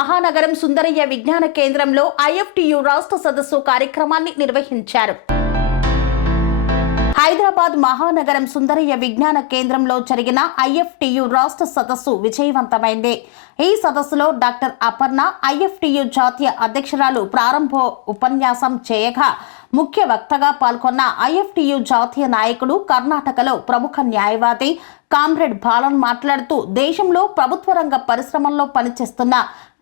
మహానగరం సుందరయ్య విజ్ఞాన కేంద్రంలో ఐఎఫ్టియు రాష్ట్ర సదస్సు కార్యక్రమాన్ని నిర్వహించారు. హైదరాబాద్ మహానగరం సుందరయ్య విజ్ఞాన కేంద్రంలో జరిగిన ఐఎఫ్టియు రాష్ట్ర సదస్సు విజయవంతమైంది. ఈ సదస్సులో డాక్టర్ అపర్ణ ఐఎఫ్టియు జాతీయ అధ్యక్షురాలు ప్రారంభ ఉపన్యాసం చేయగా ముఖ్య వక్తగా పాల్గొన్న ఐఎఫ్టియు జాతీయ నాయకుడు, కర్ణాటకలో ప్రముఖ న్యాయవాది కామ్రేడ్ బాలన్ మాట్లాడుతూ దేశంలో ప్రభుత్వ రంగ పరిశ్రమల్లో పనిచేస్తున్న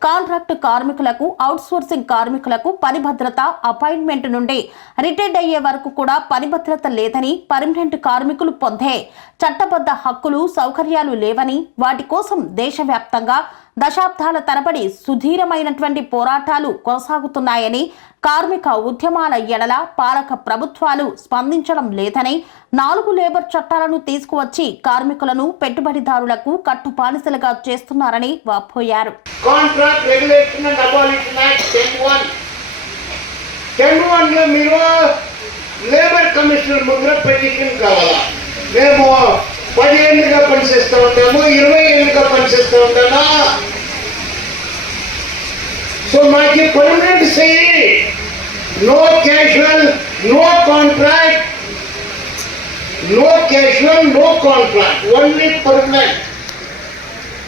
కాంట్రాక్టు కార్మికులకు, అవుట్సోర్సింగ్ కార్మికులకు పని భద్రత, అపాయింట్మెంట్ నుండి రిటైర్డ్ అయ్యే వరకు కూడా పని భద్రత లేదని, పర్మనెంట్ కార్మికులు పొందే చట్టబద్ధ హక్కులు, సౌకర్యాలు లేవని, వాటి కోసం దేశవ్యాప్తంగా దశాబ్దాల తరబడి సుదీర్ఘమైనటువంటి పోరాటాలు కొనసాగుతున్నాయని, కార్మిక ఉద్యమాల ఎడల పాలక ప్రభుత్వాలు స్పందించడం లేదని, 4 లేబర్ చట్టాలను తీసుకువచ్చి కార్మికులను, పెట్టుబడిదారులకు కట్టుబానిసలుగా చేస్తున్నారని వాపోయారు. Contract regulation and abolition act 10(1) లో మీరు లేబర్ కమిషనర్ ముందు పిటిషన్ కావాలా? మేము 10 ఏళ్ళుగా పనిచేస్తూ ఉంటాము, 20 ఏళ్ళుగా పనిచేస్తూ ఉంటానా? సో మాకు పర్మనెంట్ చెయ్యి, no casual, no contract, no casual, no contract, only permanent.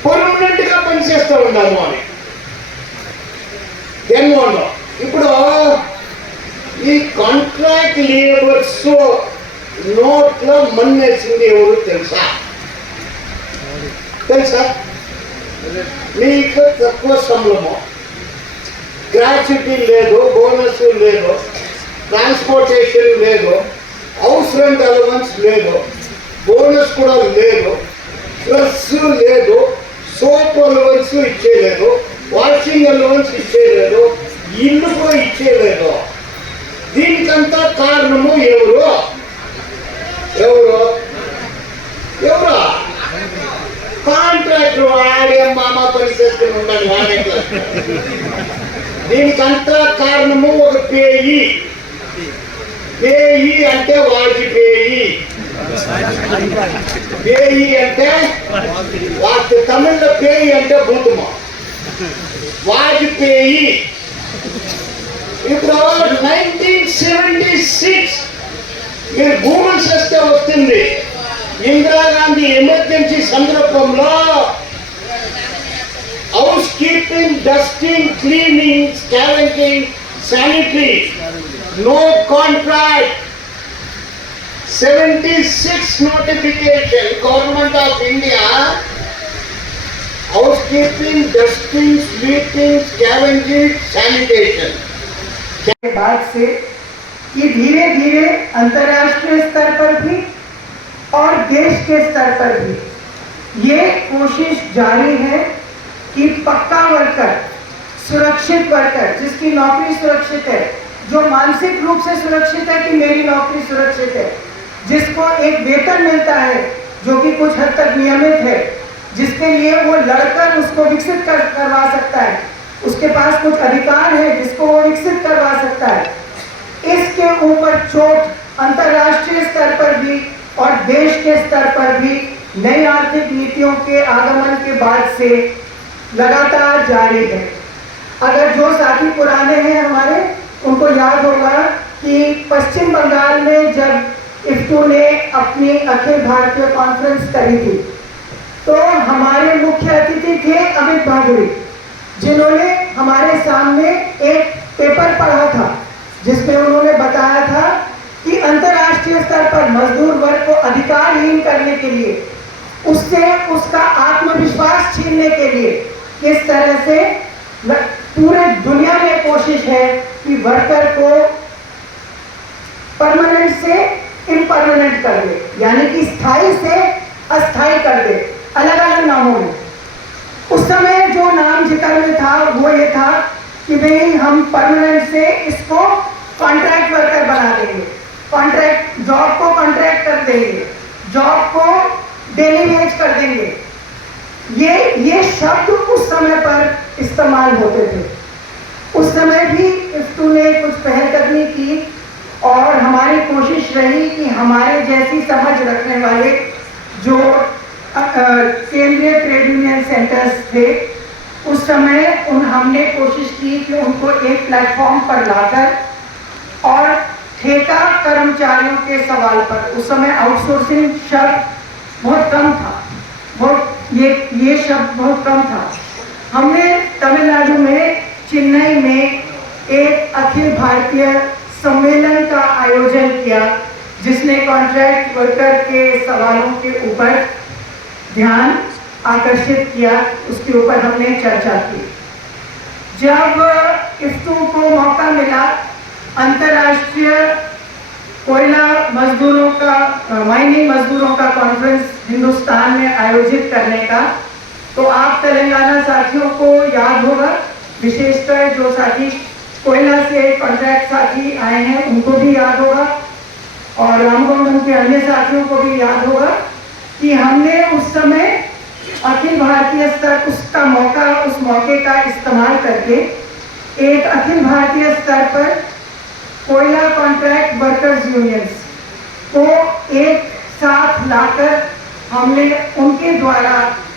Permanent గా పనిచేస్తూ ఉన్నాము అని 10(1) లో. ఇప్పుడు ఈ కాంట్రాక్ట్ లేబర్స్ నోట్లో మన్నేసింది ఎవరు తెలుసా? మీకు తక్కువ సంబళము, గ్రాట్యుటీ లేదు, బోనస్ లేదు, ట్రాన్స్పోర్టేషన్ లేదు, హౌస్ రెంట్ అలవెన్స్ లేదు, బోనస్ కూడా లేదు, ప్లస్ లేదు, సోప్ అలవెన్స్ ఇచ్చేయలేదు, వాషింగ్ అలవెన్స్ ఇచ్చేయలేదు, ఇల్లు కూడా ఇచ్చేయలేదు. దీనికంతా కారణము ఎవరు? కాంట్రాక్టర్ వాడే మామ పని చేసుకుని ఉండాలి. దీనికంతా కారణము ఒక పేయి. పేయి అంటే వాజ్పేయి. పేయి అంటే తమిళ్లో పేయి అంటే భూతమా, వాజ్పేయి. ఇప్పుడు 1976 మీరు భూములు చేస్తే వస్తుంది. ఇందిరాగాంధీ ఎమర్జెన్సీ సందర్భంలో house keeping, dusting, cleaning, scavenging, sanitary, no contract. 76 notification government of India, house keeping, dusting, sweeping, scavenging, sanitation के बाद से ये धीरे धीरे अंतर्राष्ट्रीय स्तर पर भी और देश के स्तर पर भी ये कोशिश जारी है कि पक्का वर्कर, सुरक्षित वर्कर, जिसकी नौकरी सुरक्षित है, जो मानसिक रूप से सुरक्षित है कि मेरी नौकरी सुरक्षित है, जिसको एक वेतन मिलता है जो कि कुछ हद तक नियमित है, जिसके लिए वो लड़कर उसको विकसित करवा सकता है, उसके पास कुछ अधिकार है जिसको वो विकसित करवा सकता है। इसके ऊपर चोट अंतर्राष्ट्रीय स्तर पर भी और देश के स्तर पर भी नई आर्थिक नीतियों के आगमन के बाद से लगातार जारी है। अगर जो साथी पुराने हैं हमारे, उनको याद होगा कि पश्चिम बंगाल में जब इफ्टू ने अपनी अखिल भारतीय कॉन्फ्रेंस करी थी तो हमारे मुख्य अतिथि थे अमित भादुड़ी, जिन्होंने हमारे सामने एक पेपर पढ़ा था जिसमें उन्होंने बताया था कि अंतर्राष्ट्रीय स्तर पर मजदूर वर्ग को अधिकारहीन करने के लिए, उससे उसका आत्मविश्वास छीनने के लिए किस तरह से पूरे दुनिया में कोशिश है कि वर्कर को परमानेंट से इम्परमानेंट कर दे, यानी कि स्थायी से अस्थायी कर दे, अलग अलग नामों में। उस समय जो नाम जिक्र में था वो ये था कि भाई हम परमानेंट से इसको कॉन्ट्रैक्ट वर्कर बना देंगे, कॉन्ट्रैक्ट जॉब को कॉन्ट्रैक्ट कर देंगे, जॉब को डेली वेज कर देंगे। ये शब्द उस समय पर इस्तेमाल होते थे। उस समय भी इफ्टू ने कुछ पहलकदमी की और हमारी कोशिश रही कि हमारे जैसी समझ रखने वाले जो केंद्रीय ट्रेड यूनियन सेंटर्स थे उस समय हमने कोशिश की कि उनको एक प्लेटफॉर्म पर लाकर और ठेका कर्मचारियों के सवाल पर, उस समय आउटसोर्सिंग शब्द बहुत कम था, ये शब्द बहुत कम था। हमने तमिलनाडु में चेन्नई में एक अखिल भारतीय सम्मेलन का आयोजन किया, जिसने कॉन्ट्रैक्ट वर्कर के सवालों के ऊपर ध्यान आकर्षित किया, उसके ऊपर हमने चर्चा की। जब इफ्तू को मौका मिला अंतर्राष्ट्रीय कोयला मजदूरों का, माइनिंग मजदूरों का कॉन्फ्रेंस हिंदुस्तान में आयोजित करने का, तो आप तेलंगाना साथियों को याद होगा, विशेषकर जो साथी कोयला से कॉन्ट्रैक्ट साथी आए हैं उनको भी याद होगा, और रामगुंडम के अन्य साथियों को भी याद होगा कि हमने उस समय अखिल भारतीय स्तर उस मौके का इस्तेमाल करके एक अखिल भारतीय स्तर पर कोयला कॉन्ट्रैक्ट वर्कर्स यूनियंस को एक साथ लाकर हमने उनके द्वारा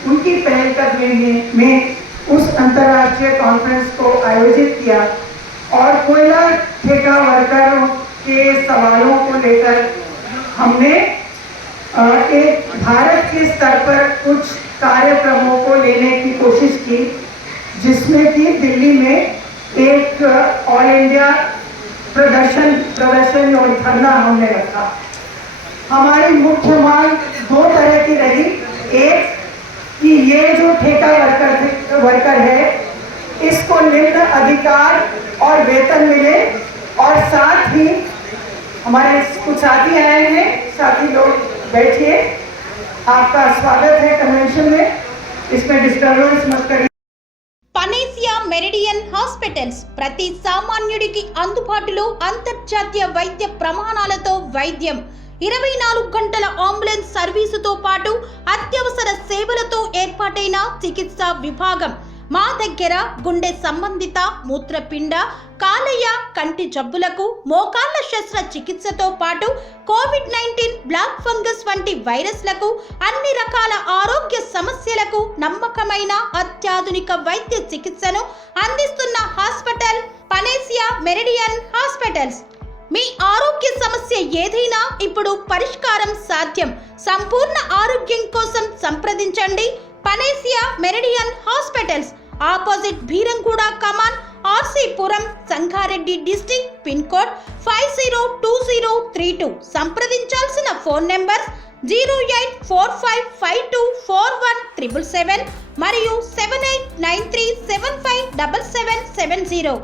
उनकी पहलकदमी में उस अंतर्राष्ट्रीय कॉन्फ्रेंस को आयोजित किया, और कोयला ठेका वर्करों के सवालों को लेकर हमने एक भारत के स्तर पर कुछ कार्यक्रमों को लेने की कोशिश की, जिसमें कि दिल्ली में एक ऑल इंडिया प्रदर्शन और धरना हमने रखा। हमारी मुख्य मांग दो तरह की रही, एक कि ये जो ठेका वर्कर है इसको निम्न अधिकार और वेतन मिले, और साथ ही हमारे कुछ साथी आए हैं, साथी लोग बैठिए, आपका स्वागत है कन्वेंशन में, इसमें डिस्टर्बेंस मत करिए। పనేసియా మెరిడియన్ హాస్పిటల్స్ ప్రతి సామాన్యుడికి అందుబాటులో అంతర్జాతీయ వైద్య ప్రమాణాలతో వైద్యం, 24 గంటల అంబులెన్స్ సర్వీసుతో పాటు అత్యవసర సేవలతో ఏర్పాటైన చికిత్సా విభాగం. మా దగ్గర గుండె సంబంధిత, మూత్రపిండ, కాలేయ, కంటి జబ్బులకు, మోకాళ్ల శస్త్ర చికిత్సతో పాటు కోవిడ్-19, బ్లాక్ ఫంగస్ వంటి వైరస్లకు, అన్ని రకాల ఆరోగ్య సమస్యలకు నమ్మకమైన అత్యాధునిక వైద్య చికిత్సను అందిస్తున్న హాస్పిటల్ పనేసియా మెరిడియన్ హాస్పిటల్స్. మీ ఆరోగ్య సమస్య ఏదైనా ఇప్పుడు పరిష్కారం సాధ్యం. సంపూర్ణ ఆరోగ్యం కోసం సంప్రదించండి panacea meridian hospitals, opposite Beeramguda Kaman, RC Puram, Sangareddy district, pin code 502032. సంప్రదించాల్సిన ఫోన్ నెంబర్ 0845524177 మరియు 7893757770.